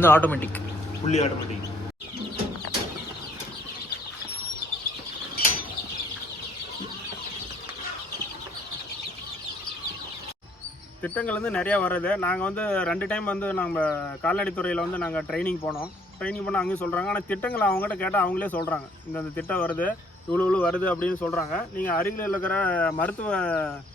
வந்து automatic fully automatic திட்டங்கள் வந்து நிறையா வருது நாங்கள் வந்து ரெண்டு டைம் வந்து நம்ம கால்நடைத்துறையில் வந்து நாங்கள் ட்ரைனிங் போனோம். ட்ரைனிங் பண்ண அங்கேயும் சொல்கிறாங்க ஆனால் திட்டங்கள் அவங்ககிட்ட கேட்டால் அவங்களே சொல்கிறாங்க இந்த திட்டம் வருது இவ்வளோ இவ்வளோ வருது அப்படின்னு சொல்கிறாங்க நீங்கள் அருகில் இருக்கிற மருத்துவ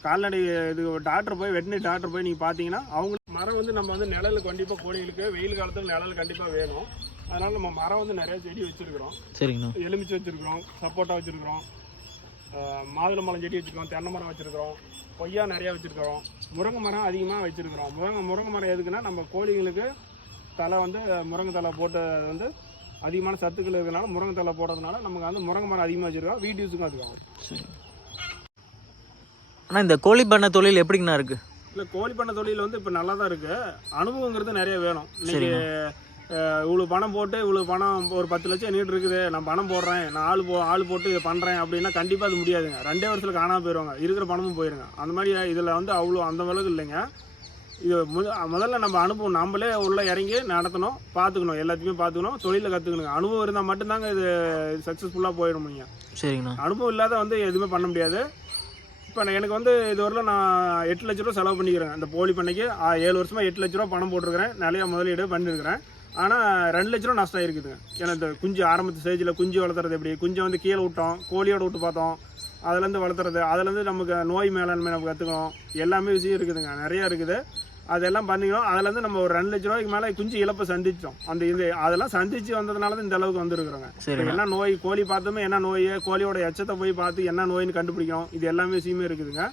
கால்நடை இது டாக்டர் போய் வெட்டினரி டாக்டர் போய் நீங்கள் பார்த்தீங்கன்னா அவங்க மரம் வந்து நம்ம வந்து நிழலுக்கு கண்டிப்பாக கோழிகளுக்கு வெயில் காலத்தில் நிழல் கண்டிப்பாக வேணும். அதனால் நம்ம மரம் வந்து நிறைய செடி வச்சுருக்கிறோம். சரிங்கண்ணா. எலுமிச்சை வச்சுருக்கிறோம் சப்போட்டா வச்சுருக்கிறோம் மாதுளம்பழம் செடி வச்சுருக்கோம் தென்னை மரம் வச்சுருக்கிறோம் கொய்யா நிறையா வச்சுருக்கிறோம். முருங்கை மரம் அதிகமாக வச்சுருக்கிறோம். முருங்கை முருங்கை மரம் எதுக்குன்னா நம்ம கோழிகளுக்கு தலை வந்து முருங்கை தலை போட்டு வந்து அதிகமான சத்துக்கள் இருக்கிறனால முருங்கை தலை போடுறதுனால நமக்கு வந்து முருங்கை மரம் அதிகமாக வச்சுருக்கோம் வீட்டு யூஸுக்கும் அதுக்காகும் சரி அண்ணா இந்த கோழி பண்ண தொழில் எப்படிங்கண்ணா இருக்கு? இல்லை கோழி பண்ண தொழில் வந்து இப்போ நல்லா தான் இருக்குது அனுபவங்கிறது நிறைய வேணும். இன்னைக்கு இவ்வளோ பணம் போட்டு இவ்வளோ பணம் ஒரு பத்து லட்சம் நீட்டு இருக்குது. நான் பணம் போடுறேன். நான் ஆள் போ ஆள் போட்டு இதை பண்ணுறேன் அப்படின்னா கண்டிப்பாக அது முடியாதுங்க. ரெண்டே வருஷத்தில் காணாமல் போயிடுவாங்க இருக்கிற பணமும் போயிருங்க. அந்த மாதிரி இதில் வந்து அவ்வளோ அந்த அளவுக்கு இல்லைங்க. இது முத முதல்ல நம்ம அனுபவம் நம்மளே உள்ளே இறங்கி நடத்தணும் பார்த்துக்கணும் எல்லாத்தையுமே பார்த்துக்கணும் தொழிலில் கற்றுக்கணுங்க அனுபவம் இருந்தால் மட்டும்தாங்க இது சக்ஸஸ்ஃபுல்லாக போயிட முடியும் சரிங்கண்ணா. அனுபவம் இல்லாத வந்து எதுவுமே பண்ண முடியாது. இப்போ நான் எனக்கு வந்து இதுவரையிலும் நான் எட்டு லட்ச ரூபா செலவு பண்ணிக்கிறேன். அந்த போலி பண்ணைக்கு ஆ, ஏழு வருஷமாக எட்டு லட்ச ரூபா பணம் போட்டிருக்கிறேன். நிறைய முதலீடு பண்ணியிருக்கிறேன். ஆனால் ரெண்டு லட்ச ரூபா நஷ்டம் இருக்குதுங்க ஏன்னா இந்த குஞ்சு ஆரம்பத்து ஸ்டேஜில் குஞ்சு வளர்த்துறது எப்படி? குஞ்சை வந்து கீழே விட்டோம். கோழியோடு விட்டு பார்த்தோம். அதுலேருந்து வளர்த்துறது. அதுலேருந்து நமக்கு நோய் மேலாண்மை நம்ம கற்றுக்கணும் எல்லாமே விஷயம் இருக்குதுங்க. நிறையா இருக்குது. அதெல்லாம் பண்ணிக்கணும் அதுலேருந்து நம்ம ஒரு ரெண்டு லட்ச ரூபாய்க்கு மேலே குஞ்சு இழப்பை சந்திச்சோம். அந்த இது அதெல்லாம் சந்திச்சு வந்ததுனால தான் இந்த அளவுக்கு வந்துருக்குறோங்க என்ன நோய் கோழி பார்த்தோமே என்ன நோய் கோழியோட எச்சத்தை போய் பார்த்து என்ன நோயின்னு கண்டுபிடிக்கணும் இது எல்லாமே விஷயமே இருக்குதுங்க.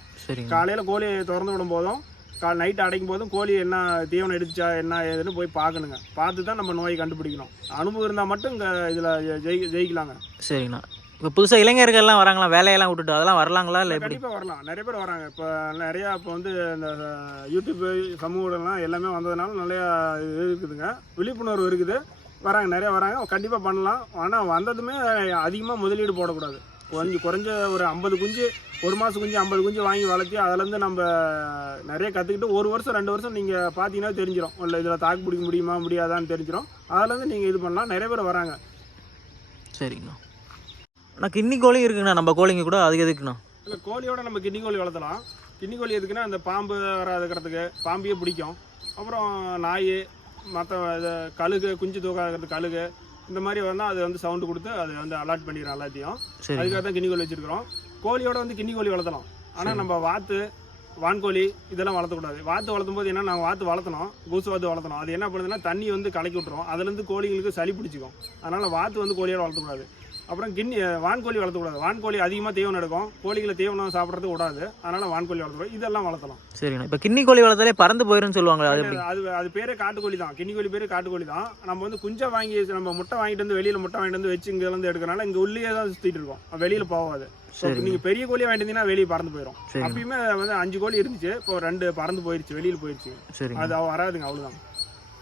காலையில் கோழி திறந்து விடும் போதும் கால் நைட் அடைக்கும் போதும் கோழி என்ன தீவனம் எடுத்துச்சா என்ன ஏதுன்னு போய் பார்க்கணுங்க. பார்த்து தான் நம்ம நோயை கண்டுபிடிக்கணும். அனுபவம் இருந்தால் மட்டும் இங்கே இதில் ஜெயி ஜெயிக்கலாங்க. சரிங்கண்ணா. இப்போ புதுசாக இளைஞர்கள்லாம் வராங்களா? வேலையெல்லாம் விட்டுட்டு அதெல்லாம் வரலாங்களா? இல்லை எப்படி? கண்டிப்பாக வரலாம். நிறைய பேர் வராங்க. இப்போ நிறையா இப்போ வந்து இந்த யூடியூப் சமூக ஊடகம்லாம் எல்லாமே வந்ததுனால நிறையா இது இருக்குதுங்க. விழிப்புணர்வு இருக்குது. வராங்க நிறைய வராங்க. கண்டிப்பாக பண்ணலாம். ஆனால் வந்ததுமே அதிகமாக முதலீடு போடக்கூடாது. கொஞ்சம் குறைஞ்ச ஒரு ஐம்பது குஞ்சு ஒரு மாதம் குஞ்சு ஐம்பது குஞ்சு வாங்கி வளர்த்தி அதுலேருந்து நம்ம நிறைய கற்றுக்கிட்டு ஒரு வருஷம் ரெண்டு வருஷம் நீங்கள் பார்த்தீங்கன்னா தெரிஞ்சிடும் இல்லை இதில் தாக்கு பிடிக்க முடியுமா முடியாதான்னு தெரிஞ்சிடும் அதுலேருந்து நீங்கள் இது பண்ணலாம். நிறைய பேர் வராங்க. சரிங்கண்ணா அண்ணா கிண்ணி கோழியும் இருக்குங்கண்ணா. நம்ம கோழிங்க கூட அதுக்கு எதுக்குண்ணா? இல்லை கோழியோட நம்ம கிண்ணி கோழி வளர்த்தலாம். கிண்ணி கோழி எதுக்குன்னா அந்த பாம்பு வராதுக்கிறதுக்கு பாம்பியே பிடிக்கும். அப்புறம் நாய் மற்ற இது கழுகு குஞ்சு தூக்காகிறது கழுகு இந்த மாதிரி வந்தால் அது வந்து சவுண்டு கொடுத்து அது வந்து அலாட் பண்ணிடும் எல்லாத்தையும். அதுக்காக தான் கிண்ணி கோழி வச்சிருக்கிறோம். கோழியோட வந்து கிண்ணி கோழி வளர்த்தலாம். ஆனால் நம்ம வாத்து வான்கோழி இதெல்லாம் வளர்த்தக்கூடாது. வாத்து வளர்த்தும் போது என்ன நாங்கள் வாத்து வளர்த்தணும். கூசு வாத்து வளர்த்தணும். அது என்ன பண்ணுதுன்னா தண்ணி வந்து கலக்கி விட்டுரும். அதுலேருந்து கோழிகளுக்கு சளி பிடிச்சிக்கும். அதனால் வாத்து வந்து கோழியோட வளர்த்தக்கூடாது. அப்புறம் கிண்ணி வான்கோழி வளர்த்தக்கூடாது. வான்கோழி அதிகமாக தீவனம் எடுக்கும். கோழிகளை தீவனம் சாப்பிட்றது கூடாது அதனால் வான்கோழி வளர்த்தக்கூடாது இதெல்லாம் வளர்த்தலாம். சரிங்கண்ணா. இப்போ கிண்ணி கோழி வளர்த்தாலே பறந்து போயிரும்னு சொல்லுவாங்களே அது அது அது பேரே காட்டுக்கோழி தான். கிண்ணி கோழி பேரே காட்டுக்கோழி தான். நம்ம வந்து குஞ்சை வாங்கி நம்ம முட்டை வாங்கிட்டு வந்து வெளியில் முட்டை வாங்கிட்டு வந்து வச்சு இங்கே வந்து எடுக்கிறனால இங்கே உள்ளே தான் சுற்றிட்டு இருக்கோம். வெளியில் போகாது. சரி நீங்கள் பெரிய கோழி வாங்கிட்டு வந்தீங்கன்னா வெளியே பறந்து போயிடும் அப்பயுமே வந்து அஞ்சு கோழி இருந்துச்சு. இப்போ ரெண்டு பறந்து போயிருச்சு. வெளியில் போயிருச்சு. அது வராதுங்க அவ்வளோதான்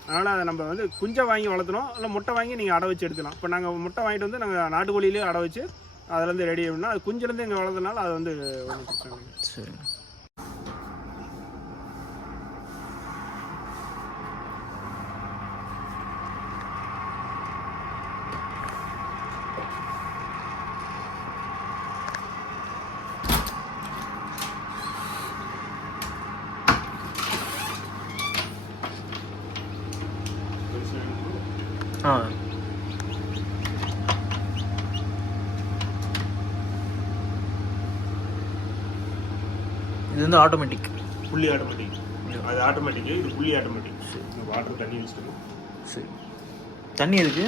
அதனால் அதை நம்ம வந்து குஞ்சை வாங்கி வளர்த்தணும். இல்லை முட்டை வாங்கி நீங்கள் அடை வச்சு எடுக்கலாம். இப்போ நாங்கள் முட்டை வாங்கிட்டு வந்து நாங்கள் நாட்டுக்கோழியிலே அடை வச்சு அதுலேருந்து ரெடி பண்ணால் அது குஞ்சுலேருந்து இங்கே வளர்த்தனால அது வந்து சரி பிரச்சனை இல்லை சரிங்க ஆ இது வந்து ஆட்டோமேட்டிக் புள்ளி ஆட்டோமேட்டிக் அது ஆட்டோமேட்டிக் இது புள்ளி ஆட்டோமேட்டிக் வாட்டர் தண்ணி வச்சுட்டு சரி. தண்ணி எதுக்கு?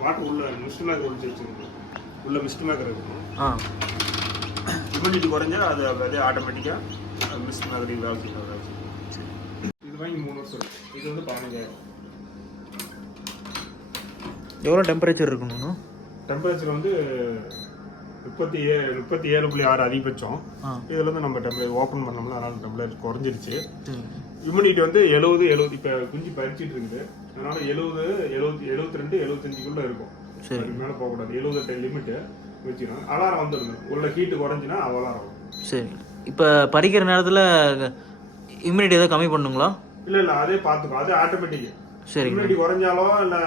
வாட்டர் உள்ள மிஸ்ட் மேக்கர் ஒழிச்சு வச்சுருக்கோம் உள்ள மிஸ்ட் மேக்கர் இருக்கும் ஆ. ஹியூமிடிட்டி குறைஞ்சா அது அதே ஆட்டோமேட்டிக்காக மிஸ்ட் மேக்கர் வேலை செய்யும் வேலை இது வாங்கி மூணு வருஷம். இது வந்து பதினஞ்சாயிரம். எவ்வளோ டெம்பரேச்சர் இருக்கணும்ண்ணா டெம்பரேச்சர் வந்து முப்பத்தி ஏ முப்பத்தி ஏழு புள்ளி ஆறு அதிகபட்சம். ஆ. இதில் வந்து நம்ம டெம்பரேச்சர் ஓப்பன் பண்ணோம்னா அதனால டெம்பரேச்சர் குறைஞ்சிருச்சு. இம்யூனிட்டி வந்து எழுபது எழுபது இப்போ குஞ்சு பறிச்சிட்டு இருக்குது. அதனால எழுபது எழுபத்தி எழுபத்தி ரெண்டு எழுபத்தஞ்சுக்குள்ள இருக்கும். சரி. மேலே போகக்கூடாது. எழுபத்தெட்டு லிமிட்டு வச்சுக்கணும். அலாரம் வந்துடுங்க உள்ள ஹீட்டு குறைஞ்சினா அலாரம் சரி. இப்போ பறிக்கிற நேரத்தில் இம்யூனிட்டி ஏதாவது கம்மி பண்ணுங்களா? இல்லை இல்லை. அதே பார்த்துக்கோ அதே ஆட்டோமேட்டிக் சரிங்கண்ணா இம்யூனிட்டி குறைஞ்சாலோ இல்லை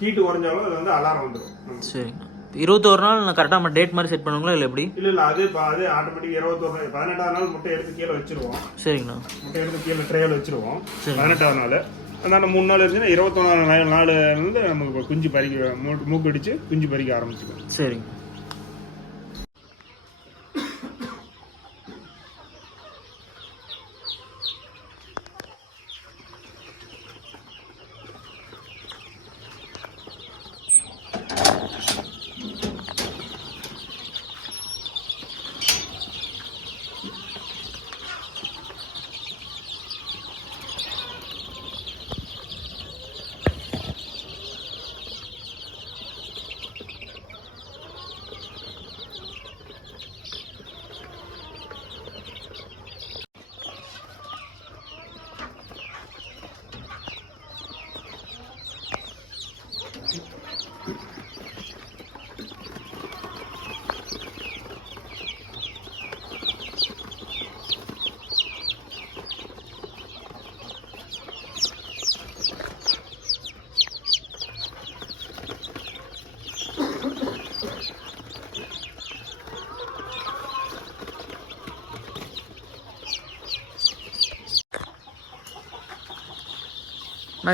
ஹீட் குறைஞ்சாலோ இது வந்து அலாரம் வந்துடும் சரிங்கண்ணா இருபத்தோரு நாள் நான் கரெக்டாக நம்ம டேட் மாதிரி செட் பண்ணுங்களா இல்லை எப்படி? இல்ல இல்ல அது அது ஆட்டோமேட்டிக் இருபத்தொரு பதினெட்டாவது நாள் முட்டை எடுத்து கீழே வச்சிருவோம். சரிங்கண்ணா. முட்டை எடுத்து கீழே ட்ரேல வச்சிருவோம். சரி. பதினெட்டாவது நாள். அந்த மூணு நாள் இருந்துச்சுன்னா இருபத்தொன்னாவது நாள் நாள் இருந்து நமக்கு குஞ்சு பறிக்க மூ- மூக்கடிச்சு குஞ்சு பறிக்க ஆரம்பிச்சுக்கும் சரிங்க.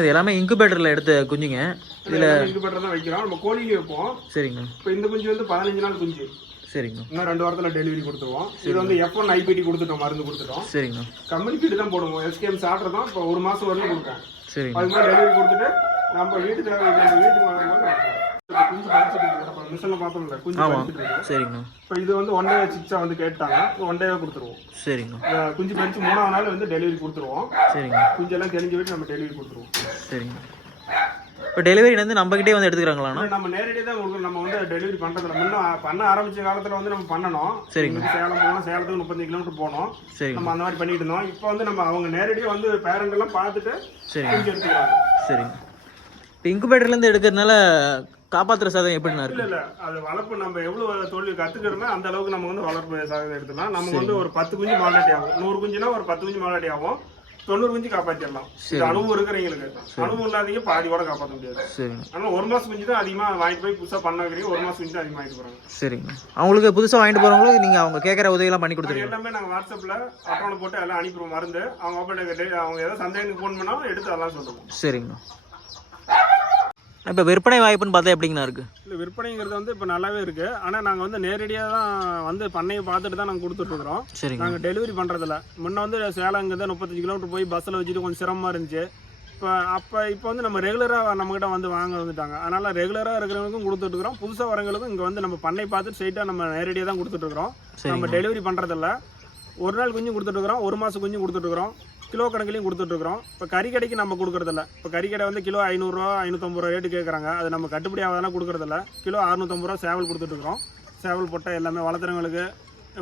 இது எல்லாமே இன்குபேட்டரில் எடுத்த குஞ்சுங்க. இதில் இன்குபேட்டர் தான் வைக்கிறோம். நம்ம கோழிக்கு வைப்போம். சரிங்கண்ணா இப்போ இந்த குஞ்சு வந்து பதினஞ்சு நாள் குஞ்சு. சரிங்கண்ணா இன்னும் ரெண்டு வாரத்துல டெலிவரி கொடுத்துருவோம். இது வந்து எஃப் ஒன் ஐபிடி கொடுத்துட்டோம் மருந்து கொடுத்துட்டோம். சரிங்கண்ணா கம்பெனி ஃபீடு தான் போடுவோம். எஸ்கேஎம் சாப்பிட்றது தான் இப்போ ஒரு மாசம் வரலும் கொடுப்போம் சரிங்கண்ணா அது மாதிரி டெலிவரி கொடுத்துட்டு நம்ம வீட்டுக்கு நம்ம வீட்டுக்கு சரிங்கண்ணா. இப்போ இது வந்து ஒன் டே சிக்ஸா வந்து கேட்டாங்க. ஒன் டேவே கொடுத்துருவோம். சரிங்கண்ணா. குஞ்சு பறிச்சு மூணாவது நாள் வந்து டெலிவரி கொடுத்துருவோம். சரிங்க குஞ்செல்லாம் தெரிஞ்சு விட்டு நம்ம டெலிவரி கொடுத்துருவோம். சரிங்க இப்போ டெலிவரி வந்து நம்மக்கிட்டே வந்து எடுத்துக்கிறாங்களாண்ணா? நம்ம நேரடியாக தான் கொடுக்கணும். நம்ம வந்து டெலிவரி பண்றதுல முன்ன பண்ண ஆரம்பிச்ச காலத்துல வந்து நம்ம பண்ணணும். சரிங்க. சேலம் போனோம் சேலத்துக்கு முப்பத்தஞ்சு கிலோமீட்டர் போனோம். நம்ம அந்த மாதிரி பண்ணிட்டு இருந்தோம். இப்போ வந்து நம்ம அவங்க நேரடியாக வந்து பேரண்ட் எல்லாம் பார்த்துட்டு குஞ்சு எடுத்துக்கிறாங்க. சரிங்க இப்போ இன்குபேட்டர்லேருந்து எடுக்கிறதுனால காப்பாற்றுற சாதம் எப்படிண்ணா இல்ல இருக்கு? இல்ல அது வளர்ப்பு நம்ம எவ்வளவு தொழில் கத்துக்கிறோமோ அந்த அளவுக்கு நம்ம வந்து வளர்ப்பு சாதனை எடுத்துக்கலாம். நமக்கு வந்து ஒரு பத்து குஞ்சு மாலாட்டி ஆகும். நூறு குஞ்சுனா ஒரு பத்து குஞ்சு மாலாட்டி ஆகும். தொண்ணூறு குஞ்சு காப்பாற்றிடலாம் இது அனுபவம் இருக்கிறவங்களுக்கு அனுபவம் இல்லாதீங்க பாதி கூட காப்பாற்ற முடியாது. சரிங்க ஆனா ஒரு மாசம் குஞ்சு தான் அதிகமா வாங்கிட்டு போய் புதுசா பண்ண வைக்கிறீங்க. ஒரு மாசம் குஞ்சு தான் அதிகமா வாங்கிட்டு போறாங்க. சரிங்க. அவங்களுக்கு புதுசாக வாங்கிட்டு போகிறவங்களுக்கு நீங்கள் அவங்க கேட்குற உதவியெல்லாம் பண்ணி நாங்க கொடுத்துருங்க. எல்லாமே நாங்க வாட்ஸ்அப்ல அக்கௌண்ட் போட்டு எல்லாம் அனுப்பிடுவோம் மருந்து அவங்க ஆப்பரேட்டர் அவங்க ஏதாவது சந்தேகத்துக்கு ஃபோன் பண்ணாலும் எடுத்து அதெல்லாம் சொல்லுவோம் சரிங்கண்ணா இப்போ விற்பனை வாய்ப்புன்னு பார்த்தா எப்படிங்கண்ணா இருக்குது இல்ல விற்பனைங்கிறது வந்து இப்போ நல்லாவே இருக்கு. ஆனா நாங்க வந்து நேரடியாக தான் வந்து பண்ணையை பார்த்துட்டு தான் நாங்க கொடுத்துட்டு இருக்கிறோம். சரிங்க. நாங்கள் டெலிவரி பண்ணுறதில்ல முன்ன வந்து சேலங்கிறது முப்பத்தஞ்சு கிலோமீட்டர் போய் பஸ்ஸில் வச்சுட்டு கொஞ்சம் சிரமமாக இருந்துச்சு. இப்போ அப்போ இப்போ வந்து நம்ம ரெகுலராக நம்மகிட்ட வந்து வாங்க வந்துட்டாங்க. அதனால் ரெகுலராக இருக்கிறவங்களுக்கும் கொடுத்துட்ருக்குறோம் புதுசாக வரவங்களுக்கும் இங்கே வந்து நம்ம பண்ணை பார்த்துட்டு ஸ்ட்ரைட்டாக நம்ம நேரடியாக தான் கொடுத்துட்ருக்குறோம் நம்ம டெலிவரி பண்ணுறதில்ல ஒரு நாள் குஞ்சும் கொடுத்துட்ருக்குறோம் ஒரு மாதம் குஞ்சும் கொடுத்துட்ருக்குறோம் கிலோ கணக்குலையும் கொடுத்துட்ருக்குறோம். இப்போ கறிக்கடைக்கு நம்ம கொடுக்குறதில்ல. இப்போ கறிக்கடை வந்து கிலோ ஐநூறுரூவா ஐநூற்றம்பது ரூபா ரேட்டு கேட்குறாங்க. அது நம்ம கட்டுப்படி ஆகாதான கொடுக்குறதில்ல. கிலோ அறுநூத்தம்பது ரூபா சேவல் கொடுத்துட்ருக்குறோம். சேவல் போட்டால் எல்லாமே வளர்த்துறவங்களுக்கு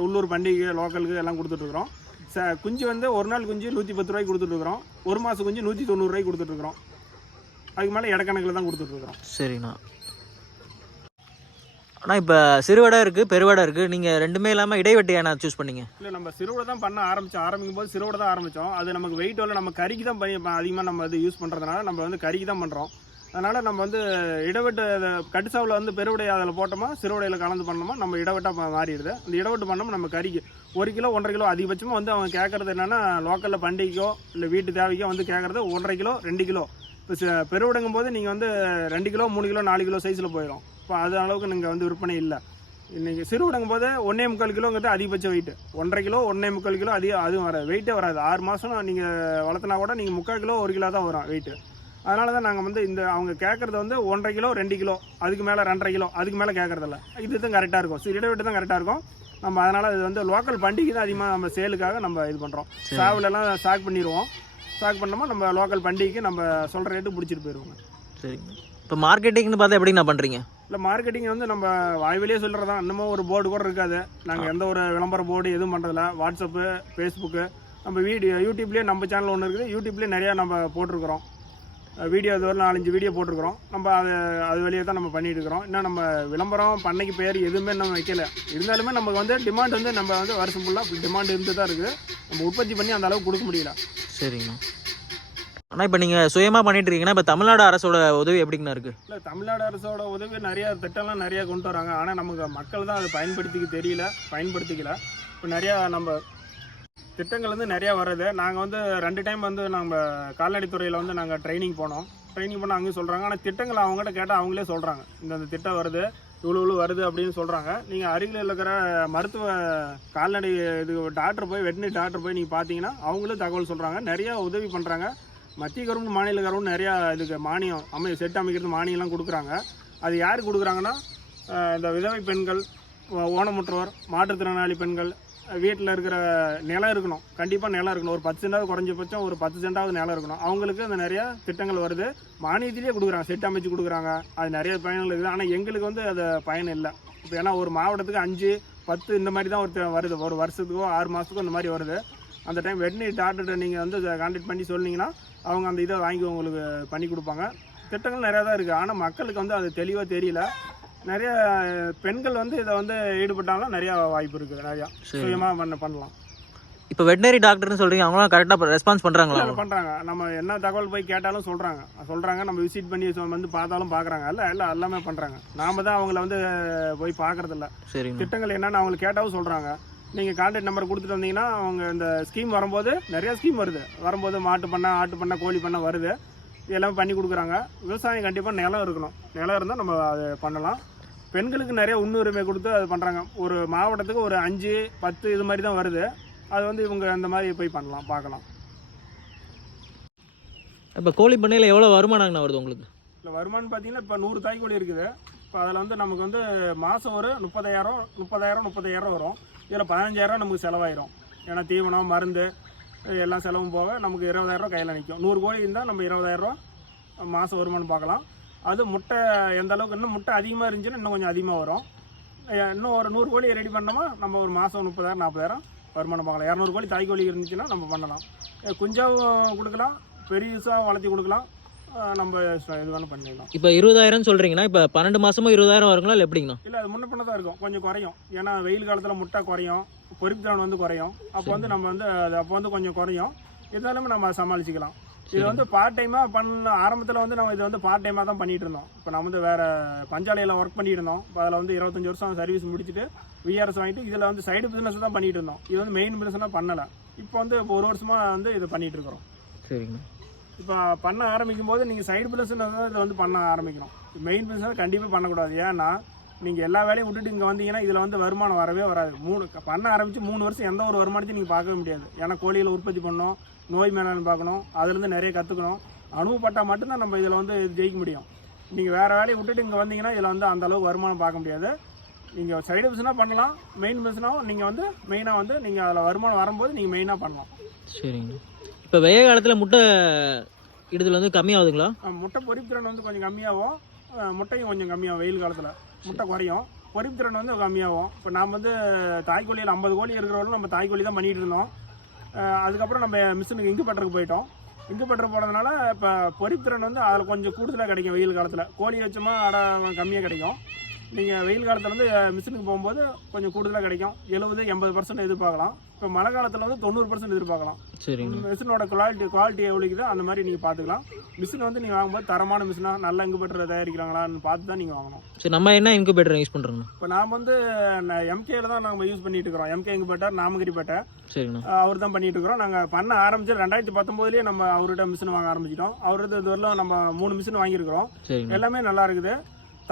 உள்ளூர் பண்டிகை லோக்கலுக்கு எல்லாம் கொடுத்துட்ருக்குறோம். ச குஞ்சு வந்து ஒரு நாள் குஞ்சு நூற்றி பத்து ரூபாய்க்கு கொடுத்துட்ருக்குறோம். ஒரு மாதம் குஞ்சு நூற்றி தொண்ணூறுரூவாய்க்கு கொடுத்துட்ருக்குறோம். அதுக்கு மேலே இடக்கணக்கில் தான் கொடுத்துட்ருக்குறோம். சரிண்ணா. ஆனால் இப்போ சிறுவடை இருக்குது பெருவடை இருக்குது நீங்கள் ரெண்டுமே இல்லாமல் இடைவெட்டி ஏன்னா சூஸ் பண்ணீங்க? இல்லை நம்ம சிறுவடை தான் பண்ண ஆரம்பித்தோம் ஆரம்பிக்கும் போது சிறுவடை தான் ஆரம்பித்தோம் அது நமக்கு வெயிட் வரல நம்ம கறிக்கு தான் பண்ணி அதிகமாக நம்ம இது யூஸ் பண்ணுறதுனால நம்ம வந்து கறிக்கு தான் பண்ணுறோம் அதனால் நம்ம வந்து இடவெட்டு அதை கட்டுசாவில் வந்து பெருவிடை அதில் போட்டோமா சிறுவடையில் கலந்து பண்ணோமா நம்ம இடவெட்டாக மாறிடுது. அந்த இடவெட்டு பண்ணோமா நம்ம கறிக்கு. ஒரு கிலோ ஒன்றரை கிலோ அதிகபட்சமாக வந்து அவங்க கேட்குறது என்னென்னா லோக்கலில் பண்டிகைக்கோ இல்லை வீட்டு தேவைக்கோ வந்து கேட்குறது ஒன்றரை கிலோ ரெண்டு கிலோ. இப்போ பெருவிடங்கும் போது நீங்கள் வந்து ரெண்டு கிலோ மூணு கிலோ நாலு கிலோ சைஸில் போயிடும் இப்போ அது அளவுக்கு நீங்கள் வந்து விற்பனை இல்லை. இன்னைக்கு சிறுவிடங்கும் போது ஒன்றே முக்கால் கிலோங்கிறது அதிகபட்ச வெயிட் ஒன்றரை கிலோ ஒன்றே முக்கால் கிலோ அதிகம் அதுவும் வராது வெயிட்டே வராது. ஆறு மாதம் நீங்கள் வளர்த்துனா கூட நீங்கள் முக்கால் கிலோ ஒரு கிலோ தான் வரும் வெயிட்டு அதனால தான் நாங்கள் வந்து இந்த அவங்க கேட்குறது வந்து ஒன்றரை கிலோ ரெண்டு கிலோ அதுக்கு மேலே ரெண்டரை கிலோ அதுக்கு மேலே கேட்குறதில்ல இது தான் கரெக்டாக இருக்கும். சரி இடைவெட்டு தான் கரெக்டாக இருக்கும். நம்ம அதனால் இது வந்து லோக்கல் பண்டிகை தான் அதிகமாக நம்ம சேலுக்காக நம்ம இது பண்ணுறோம் சாவிலெல்லாம் ஸ்டாக் பண்ணிடுவோம் ஸ்டாக் பண்ணோமா நம்ம லோக்கல் பண்டிகைக்கு நம்ம சொல்கிற ரேட்டு பிடிச்சிட்டு போயிடுவோங்க சரிங்க. இப்போ மார்க்கெட்டிங்னு பார்த்தா எப்படிங்கண்ணா பண்ணுறீங்க இல்லை மார்க்கெட்டிங் வந்து நம்ம வாய்விலேயே சொல்கிறதா இன்னமும் ஒரு போர்டு கூட இருக்காது. நாங்கள் எந்த ஒரு விளம்பர போர்டு எதுவும் பண்ணுறதில்ல வாட்ஸ்அப்பு ஃபேஸ்புக்கு நம்ம வீடியோ யூடியூப்லேயே நம்ம சேனல் ஒன்று இருக்குது. யூடியூப்லேயே நிறையா நம்ம போட்டிருக்கிறோம். வீடியோ இது ஒரு நாலஞ்சு வீடியோ போட்டிருக்கிறோம். நம்ம அது அது வழியாக தான் நம்ம பண்ணிட்டு இருக்கிறோம். இன்னும் நம்ம விளம்பரம் பண்ணைக்கு பேர் எதுவுமே நம்ம வைக்கல. இருந்தாலுமே நமக்கு வந்து டிமாண்ட் வந்து நம்ம வந்து வருஷம் ஃபுல்லாக டிமாண்ட் இருந்து தான் இருக்குது நம்ம உற்பத்தி பண்ணி அந்த அளவுக்கு கொடுக்க முடியல. சரிங்கண்ணா ஆனால் இப்போ நீங்கள் சுயமாக பண்ணிட்டு இருக்கீங்கன்னா இப்போ தமிழ்நாடு அரசோட உதவி எப்படிங்கண்ணா இருக்குது இல்லை தமிழ்நாடு அரசோட உதவி நிறைய திட்டம்லாம் நிறைய கொண்டு வராங்க. ஆனால் நமக்கு மக்கள் தான் அதை பயன்படுத்திக்க தெரியல பயன்படுத்திக்கல. இப்போ நிறையா நம்ம திட்டங்கள் வந்து நிறையா வருது நாங்கள் வந்து ரெண்டு டைம் வந்து நம்ம கால்நடைத்துறையில் வந்து நாங்கள் ட்ரைனிங் போனோம். ட்ரைனிங் பண்ண அங்கேயும் சொல்கிறாங்க ஆனால் திட்டங்கள் அவங்ககிட்ட கேட்டால் அவங்களே சொல்கிறாங்க இந்த திட்டம் வருது இவ்வளோ இவ்வளோ வருது அப்படின்னு சொல்கிறாங்க நீங்கள் அருகில் இருக்கிற மருத்துவ கால்நடை இது டாக்டர் போய் வெட்டினரி டாக்டர் போய் நீங்கள் பார்த்தீங்கன்னா அவங்களும் தகவல் சொல்கிறாங்க நிறையா உதவி பண்ணுறாங்க மத்திய கவர்மெண்ட் மாநில கவர்மெண்ட் நிறையா இதுக்கு மானியம் அமை செட் அமைக்கிறது மானியம்லாம் கொடுக்குறாங்க. அது யார் கொடுக்குறாங்கன்னா இந்த விதவை பெண்கள் ஓ- ஊனமுற்றோர் மாற்றுத்திறனாளி பெண்கள் வீட்டில் இருக்கிற நிலம் இருக்கணும். கண்டிப்பாக நிலம் இருக்கணும். ஒரு பத்து சென்டாவது குறைஞ்சபட்சம் ஒரு பத்து சென்டாவது நிலம் இருக்கணும். அவங்களுக்கு அந்த நிறையா திட்டங்கள் வருது. மானியத்திலேயே கொடுக்குறாங்க. செட் அமைச்சு கொடுக்குறாங்க. அது நிறைய பயன்கள் இருக்குது. ஆனால் எங்களுக்கு வந்து அது பயன் இல்லை. இப்போ ஏன்னா ஒரு மாவட்டத்துக்கு அஞ்சு பத்து இந்த மாதிரி தான் ஒரு வருது. ஒரு வருஷத்துக்கோ ஆறு மாதத்துக்கோ இந்த மாதிரி வருது. அந்த டைம் வெட்னரி டாக்டர்கிட்ட நீங்கள் வந்து கான்டாக்ட் பண்ணி சொன்னீங்கன்னா அவங்க அந்த இதை வாங்கி உங்களுக்கு பண்ணி கொடுப்பாங்க. திட்டங்கள் நிறையா தான் இருக்குது ஆனால் மக்களுக்கு வந்து அது தெளிவாக தெரியல. நிறைய பெண்கள் வந்து இதை வந்து ஈடுபட்டாலும் நிறையா வாய்ப்பு இருக்குது நிறையா. சரி. சுயமாக பண்ண பண்ணலாம். இப்போ வெட்டினரி டாக்டர்னு சொல்கிறீங்க அவங்களாம் கரெக்டாக ரெஸ்பான்ஸ் பண்ணுறாங்களா பண்ணுறாங்க நம்ம என்ன தகவல் போய் கேட்டாலும் சொல்கிறாங்க சொல்கிறாங்க நம்ம விசிட் பண்ணி வந்து பார்த்தாலும் பார்க்குறாங்க. இல்லை இல்லை எல்லாமே பண்ணுறாங்க நாம தான் அவங்கள வந்து போய் பார்க்குறதில்ல. சரிங்கண்ணா திட்டங்கள் என்னென்னு அவங்களுக்கு கேட்டாலும் சொல்கிறாங்க நீங்கள் கான்டாக்ட் நம்பர் கொடுத்துட்டு வந்தீங்கன்னா அவங்க இந்த ஸ்கீம் வரும்போது நிறைய ஸ்கீம் வருது. வரும்போது மாட்டு பண்ணை ஆட்டு பண்ணை கோழி பண்ணை வருது. எல்லாமே பண்ணி கொடுக்குறாங்க. விவசாயம் கண்டிப்பாக நிலம் இருக்கணும். நிலம் இருந்தால் நம்ம அதை பண்ணலாம். பெண்களுக்கு நிறைய முன்னுரிமை கொடுத்து அது பண்ணுறாங்க ஒரு மாவட்டத்துக்கு ஒரு அஞ்சு பத்து இது மாதிரி தான் வருது. அது வந்து இவங்க அந்த மாதிரி போய் பண்ணலாம் பார்க்கலாம். இப்போ கோழி பண்ணையில் எவ்வளோ வருமானங்கண்ணா வருது உங்களுக்கு? இல்லை வருமானம் பார்த்தீங்கன்னா இப்போ நூறு தாய்க்கோழி இருக்குது. இப்போ அதில் வந்து நமக்கு வந்து மாதம் ஒரு முப்பதாயிரம் முப்பதாயிரம் முப்பதாயிரம் வரும். இதில் பதினஞ்சாயிரம் நமக்கு செலவாயிரும். ஏன்னா தீவனம் மருந்து எல்லாம் செலவும் போக நமக்கு இருபதாயிரம் கையில் நிற்கும் நூறு கோழி இருந்தால் நம்ம இருபதாயிரம் மாதம் வருமானம் பார்க்கலாம். அது முட்டை எந்த அளவுக்கு இன்னும் முட்டை அதிகமாக இருந்துச்சுன்னா இன்னும் கொஞ்சம் அதிகமாக வரும். இன்னும் ஒரு நூறு கோழி ரெடி பண்ணோமா நம்ம ஒரு மாதம் முப்பதாயிரம் நாற்பதாயிரம் வருமானம் பார்க்கலாம். இரநூறு கோழி தாய்க்கோழி இருந்துச்சுன்னா நம்ம பண்ணலாம். குஞ்சாவும் கொடுக்கலாம் பெருசாக வளர்த்தி கொடுக்கலாம். நம்ம இது வேணும் பண்ணிடலாம் இப்போ இருபதாயிரம் சொல்கிறீங்கன்னா இப்போ பன்னெண்டு மாதமும் இருபதாயிரம் வருங்களா இல்லை எப்படிங்கண்ணா? இல்லை அது முன்ன பண்ண தான் இருக்கும். கொஞ்சம் குறையும். ஏன்னா வெயில் காலத்தில் முட்டை குறையும். பொறிப்புத்திறன் வந்து குறையும். அப்போ வந்து நம்ம வந்து அது அப்போ வந்து கொஞ்சம் குறையும். இருந்தாலுமே நம்ம சமாளிச்சுக்கலாம். இது வந்து பார்ட் டைமாக பண்ண ஆரம்பத்தில் வந்து நம்ம இது வந்து பார்ட் டைமாக தான் பண்ணிட்டு இருந்தோம். இப்போ நம்ம வந்து வேற பஞ்சாலையில் ஒர்க் பண்ணிட்டு இருந்தோம். அதில் வந்து இருபத்தஞ்சு வருஷம் சர்வீஸ் முடிச்சுட்டு விஆர்எஸ் வாங்கிட்டு இதில் வந்து சைடு பிஸ்னஸ் தான் பண்ணிட்டு இருந்தோம். இது வந்து மெயின் பிஸ்னஸாக பண்ணலை. இப்போ வந்து இப்போ ஒரு வருஷமாக வந்து இது பண்ணிட்டு இருக்கிறோம். சரிங்கண்ணா இப்போ பண்ண ஆரம்பிக்கும் போது நீங்கள் சைடு பிஸ்னஸ் தான் இதை வந்து பண்ண ஆரம்பிக்கணும் மெயின் பிஸ்னஸ் கண்டிப்பாக பண்ணக்கூடாது. ஏன்னா நீங்கள் எல்லா வேலையும் விட்டுட்டு இங்கே வந்தீங்கன்னா இதில் வந்து வருமானம் வரவே வராது. மூணு பண்ண ஆரம்பித்து மூணு வருஷம் எந்த ஒரு வருமானத்தையும் நீங்கள் பார்க்கவே முடியாது. ஏன்னா கோழிகளை உற்பத்தி பண்ணணும் நோய் மேலாண்மை பார்க்கணும். அதுலேருந்து நிறைய கற்றுக்கணும் அனுபவப்பட்டால் மட்டும்தான் நம்ம இதில் வந்து ஜெயிக்க முடியும். நீங்கள் வேறு வேலையை விட்டுட்டு இங்கே வந்தீங்கன்னா இதில் வந்து அந்த அளவுக்கு வருமானம் பார்க்க முடியாது. நீங்கள் சைடு பிஸ்னஸாக பண்ணலாம். மெயின் பிஸ்னஸாகவும் நீங்கள் வந்து மெயினாக வந்து நீங்கள் அதில் வருமானம் வரும்போது நீங்கள் மெயினாக பண்ணலாம். சரிங்கண்ணா இப்போ வெய்ய காலத்தில் முட்டை இடுதல் வந்து கம்மியாகுதுங்களா? முட்டை பொரிப்புத்திறன் வந்து கொஞ்சம் கம்மியாகும். முட்டையும் கொஞ்சம் கம்மியாகும் வெயில் காலத்தில். முட்டை குறையும். பொரிப்புத்திறன் வந்து கம்மியாகும். இப்போ நாம் வந்து தாய்க்கோழியில் ஐம்பது கோழி இருக்கிறவங்களும் நம்ம தாய்க்கோழி தான் பண்ணிட்டு இருந்தோம். அதுக்கப்புறம் நம்ம மிஷினுக்கு இங்கு பட்டருக்கு போயிட்டோம். இங்கு பட்டர் போனதுனால இப்போ பொறித்திறன் வந்து அதில் கொஞ்சம் கூடுதலாக கிடைக்கும் வெயில் காலத்தில். கோழி வச்சோமா அடை கம்மியாக கிடைக்கும். நீங்கள் வெயில் காலத்தில் வந்து மிஷினுக்கு போகும்போது கொஞ்சம் கூடுதலாக கிடைக்கும். எழுபது எண்பது பர்சன்ட் எதிர்பார்க்கலாம். இப்போ மழை காலத்தில் வந்து தொண்ணூறு பர்சன்ட் எதிர்பார்க்கலாம். சரிங்கண்ணா மிஷினோட குவாலிட்டி குவாலிட்டி எவ்வளோக்குதோ அந்த மாதிரி நீங்கள் பார்த்துக்கலாம். மிஷின் வந்து நீங்கள் வாங்கும்போது தரமான மிஷினாக நல்ல இங்குபெட்டர் தயாரிக்கிறாங்களான்னு பார்த்து தான் நீங்கள் வாங்கணும். சரி நம்ம என்ன இன்குபேட்டர் யூஸ் பண்ணுறோங்கண்ணா இப்போ நாம் வந்து எம்கேல தான் நாங்கள் யூஸ் பண்ணிட்டு இருக்கிறோம். எம்கே இங்குபெட்டர் நாமகிரிப்பேட்டை. அவர் தான் பண்ணிட்டு இருக்கிறோம். நாங்கள் பண்ண ஆரம்பிச்சு ரெண்டாயிரத்தி பத்தொம்போதுலேயே நம்ம அவர்கிட்ட மிஷின் வாங்க ஆரம்பிச்சிட்டோம். அவர்கிட்ட இது வரலாம் நம்ம மூணு மிஷின் வாங்கியிருக்கிறோம். எல்லாமே நல்லா இருக்குது.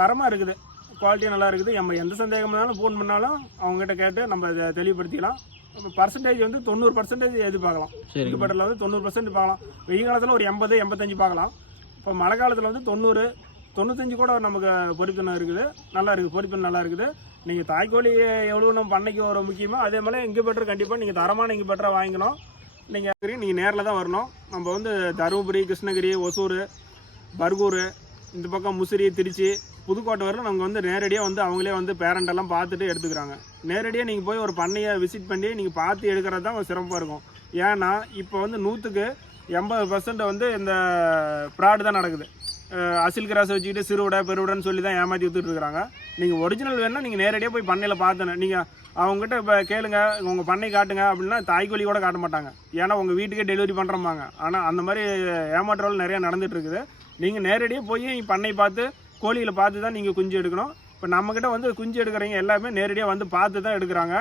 தரமாக இருக்குது. குவாலிட்டி நல்லா இருக்குது. நம்ம எந்த சந்தேகம் இருந்தாலும் ஃபோன் பண்ணாலும் அவங்ககிட்ட கேட்டு நம்ம இதை தெளிவுபடுத்திக்கலாம். பர்சன்டேஜ் வந்து தொண்ணூறு பர்சன்டேஜ் எதிர்பார்க்கலாம். இங்குபெட்டரில் வந்து தொண்ணூறு பர்சன்ட் பார்க்கலாம். வெயில் காலத்தில் ஒரு எண்பது எண்பத்தஞ்சு பார்க்கலாம். இப்போ மழை காலத்தில் வந்து தொண்ணூறு தொண்ணூத்தஞ்சு கூட நமக்கு பொறிப்பெண்ணம் இருக்குது. நல்லா இருக்குது. பொறிப்பெண் நல்லா இருக்குது. நீங்கள் தாய்க்கோழி எவ்வளோ நம்ம பண்ணைக்கு ஒரு முக்கியமோ அதே மாதிரி இங்குபெட்டர் கண்டிப்பாக நீங்கள் தரமான இங்குபெட்டராக வாங்கிக்கணும். நீங்கள் நீங்கள் நேரில் தான் வரணும். நம்ம வந்து தருமபுரி கிருஷ்ணகிரி ஒசூர் பர்கூர் இந்த பக்கம் முசிறி திருச்சி புதுக்கோட்டை வரலும் நாங்கள் வந்து நேரடியாக வந்து அவங்களே வந்து பேரண்டெல்லாம் பார்த்துட்டு எடுத்துக்கிறாங்க. நேரடியாக நீங்கள் போய் ஒரு பண்ணையை விசிட் பண்ணி நீங்கள் பார்த்து எடுக்கிறது தான் சிறப்பாக இருக்கும். ஏன்னா இப்போ வந்து நூற்றுக்கு எண்பது பர்சன்ட் வந்து இந்த ப்ராடு தான் நடக்குது. அசில் கிராஸ் வச்சுக்கிட்டு சிறுவிடை பெருவிடன்னு சொல்லி தான் ஏமாற்றி வித்துட்ருக்குறாங்க நீங்கள் ஒரிஜினல் வேணும்னா நீங்கள் நேரடியாக போய் பண்ணையில் பார்த்தணும் நீங்கள் அவங்ககிட்ட இப்போ கேளுங்க உங்கள் பண்ணை காட்டுங்க அப்படின்னா தாய்க்கோழி கூட காட்ட மாட்டாங்க. ஏன்னா உங்கள் வீட்டுக்கே டெலிவரி பண்ணுறம்பாங்க ஆனால் அந்த மாதிரி ஏமாற்றங்கள் நிறையா நடந்துகிட்ருக்குது இருக்குது. நீங்கள் நேரடியாக போய் பண்ணை பார்த்து கோழிகளை பார்த்து தான் நீங்கள் குஞ்சு எடுக்கணும். இப்போ நம்மக்கிட்ட வந்து குஞ்சு எடுக்கிறவங்க எல்லாமே நேரடியாக வந்து பார்த்து தான் எடுக்கிறாங்க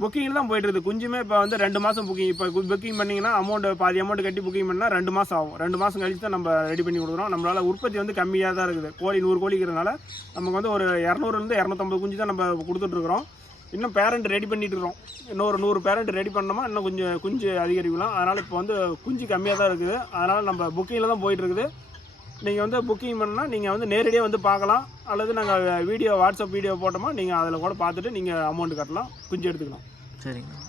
புக்கிங்கில் தான் போயிட்டு இருக்குது. குஞ்சுமே இப்போ வந்து ரெண்டு மாதம் புக்கிங் இப்போ புக்கிங் பண்ணிங்கன்னா அமௌண்ட் பாதி அமௌண்ட் கட்டி புக்கிங் பண்ணால் ரெண்டு மாதம் ஆகும். ரெண்டு மாதம் கழிச்சு தான் நம்ம ரெடி பண்ணி கொடுக்குறோம். நம்மளால் உற்பத்தி வந்து கம்மியாக தான் இருக்குது. கோழி நூறு கோழிக்கிறதுனால நமக்கு வந்து ஒரு இரநூறுலேருந்து இரநூத்தம்பது குஞ்சு தான் நம்ம கொடுத்துட்ருக்குறோம் இன்னும் பேரண்ட் ரெடி பண்ணிட்டு இருக்கிறோம். இன்னொரு நூறு பேரண்ட் ரெடி பண்ணோமா இன்னும் கொஞ்சம் குஞ்சு அதிகரிக்கலாம். அதனால் இப்போ வந்து குஞ்சு கம்மியாக தான் இருக்குது. அதனால் நம்ம புக்கிங்கில் தான் போயிட்டுருக்குது நீங்கள் வந்து புக்கிங் பண்ணால் நீங்கள் வந்து நேரடியாக வந்து பார்க்கலாம். அல்லது நாங்கள் வீடியோ வாட்ஸ்அப் வீடியோ போட்டோமா நீங்கள் அதில் கூட பார்த்துட்டு நீங்கள் அமௌண்ட் கட்டலாம். குஞ்சு எடுத்துக்கலாம். சரிங்கண்ணா.